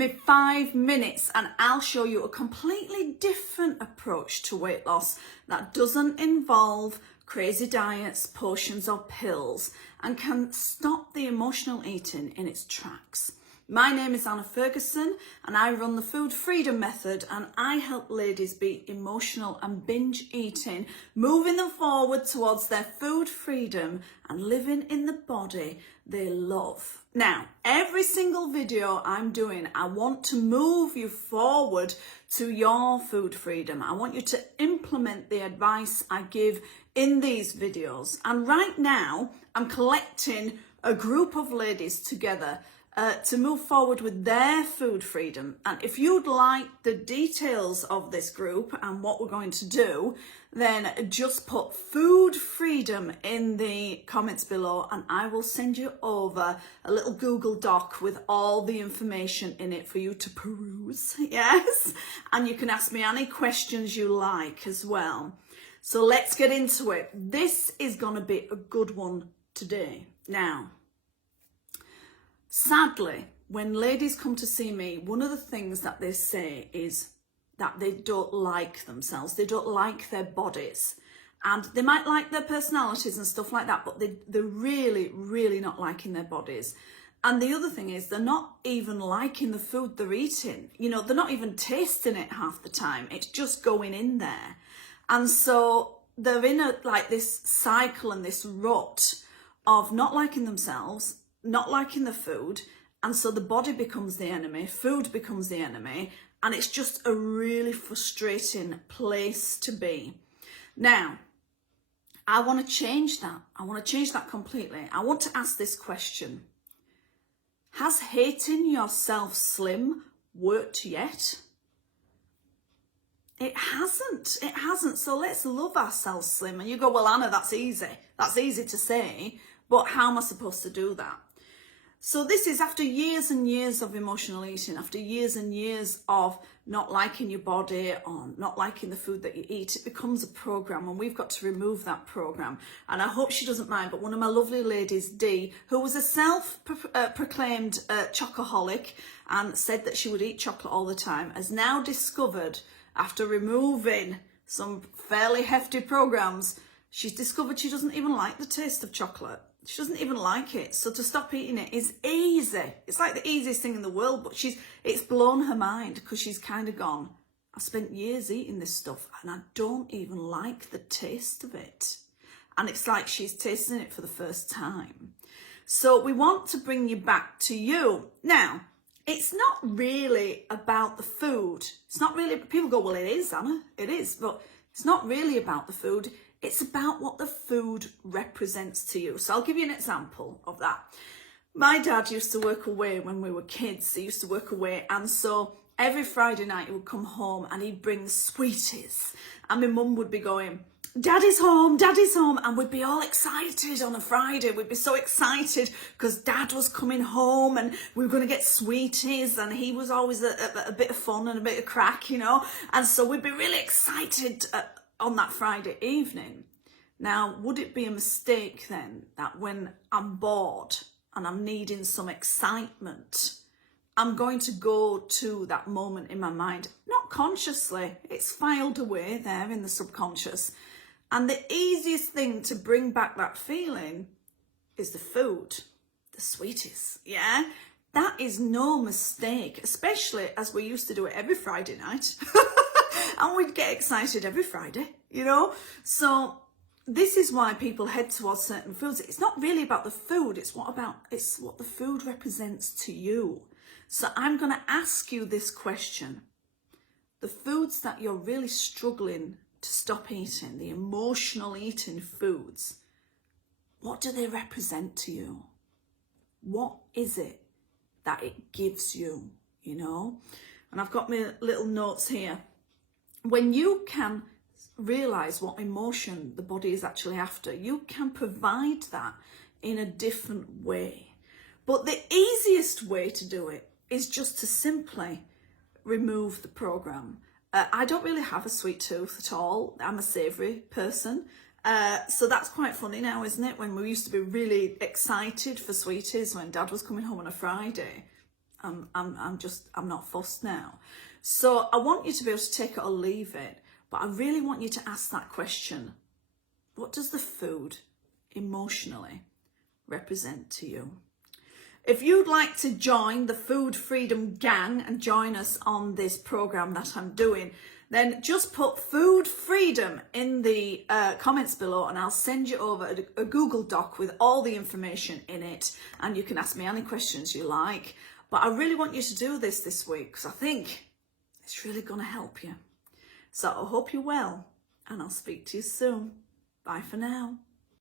me 5 minutes and I'll show you a completely different approach to weight loss that doesn't involve crazy diets, potions or pills, and can stop the emotional eating in its tracks. My name is Anna Ferguson and I run the Food Freedom Method, and I help ladies beat emotional and binge eating, moving them forward towards their food freedom and living in the body they love. Now, every single video I'm doing, I want to move you forward to your food freedom. I want you to implement the advice I give in these videos. And right now, I'm collecting a group of ladies together to move forward with their food freedom. And if you'd like the details of this group and what we're going to do, then just put food freedom in the comments below and I will send you over a little Google Doc with all the information in it for you to peruse. Yes, and you can ask me any questions you like as well. So let's get into it. This is going to be a good one today. Now, sadly, when ladies come to see me, one of the things that they say is that they don't like themselves. They don't like their bodies. And they might like their personalities and stuff like that, but they're really, really not liking their bodies. And the other thing is they're not even liking the food they're eating. You know, they're not even tasting it half the time. It's just going in there. And so they're in this cycle and this rut of not liking themselves, not liking the food, and so the body becomes the enemy, food becomes the enemy, and it's just a really frustrating place to be. Now, I want to change that. I want to change that completely. I want to ask this question. Has hating yourself slim worked yet? It hasn't. It hasn't. So let's love ourselves slim. And you go, well, Anna, that's easy. That's easy to say, but how am I supposed to do that? So this is after years and years of emotional eating, after years and years of not liking your body or not liking the food that you eat, it becomes a program, and we've got to remove that program. And I hope she doesn't mind, but one of my lovely ladies, Dee, who was a self-proclaimed chocoholic and said that she would eat chocolate all the time, has now discovered, after removing some fairly hefty programs, she's discovered she doesn't even like the taste of chocolate. She doesn't even like it. So to stop eating it is easy. It's like the easiest thing in the world, but it's blown her mind because she's kind of gone, I spent years eating this stuff and I don't even like the taste of it. And it's like she's tasting it for the first time. So we want to bring you back to you. Now, it's not really about the food. It's not really, people go, well, it is, Anna, it is, but it's not really about the food. It's about what the food represents to you. So I'll give you an example of that. My dad used to work away when we were kids. He used to work away. And so every Friday night he would come home and he'd bring sweeties. And my mum would be going, Daddy's home, Daddy's home. And we'd be all excited on a Friday. We'd be so excited because Dad was coming home and we were going to get sweeties. And he was always a bit of fun and a bit of crack, you know. And so we'd be really excited on that Friday evening. Now, would it be a mistake then that when I'm bored and I'm needing some excitement, I'm going to go to that moment in my mind, not consciously, it's filed away there in the subconscious. And the easiest thing to bring back that feeling is the food, the sweeties, yeah? That is no mistake, especially as we used to do it every Friday night. And we'd get excited every Friday, you know? So this is why people head towards certain foods. It's not really about the food. It's what the food represents to you. So I'm going to ask you this question. The foods that you're really struggling to stop eating, the emotional eating foods, what do they represent to you? What is it that it gives you, you know? And I've got my little notes here. When you can realize what emotion the body is actually after, you can provide that in a different way. But the easiest way to do it is just to simply remove the program. I don't really have a sweet tooth at all. I'm a savoury person. So that's quite funny now, isn't it? When we used to be really excited for sweeties when Dad was coming home on a Friday. I'm not fussed now. So I want you to be able to take it or leave it, but I really want you to ask that question. What does the food emotionally represent to you? If you'd like to join the Food Freedom Gang and join us on this program that I'm doing, then just put Food Freedom in the comments below and I'll send you over a Google Doc with all the information in it, and you can ask me any questions you like. But I really want you to do this week because I think it's really going to help you. So I hope you're well and I'll speak to you soon. Bye for now.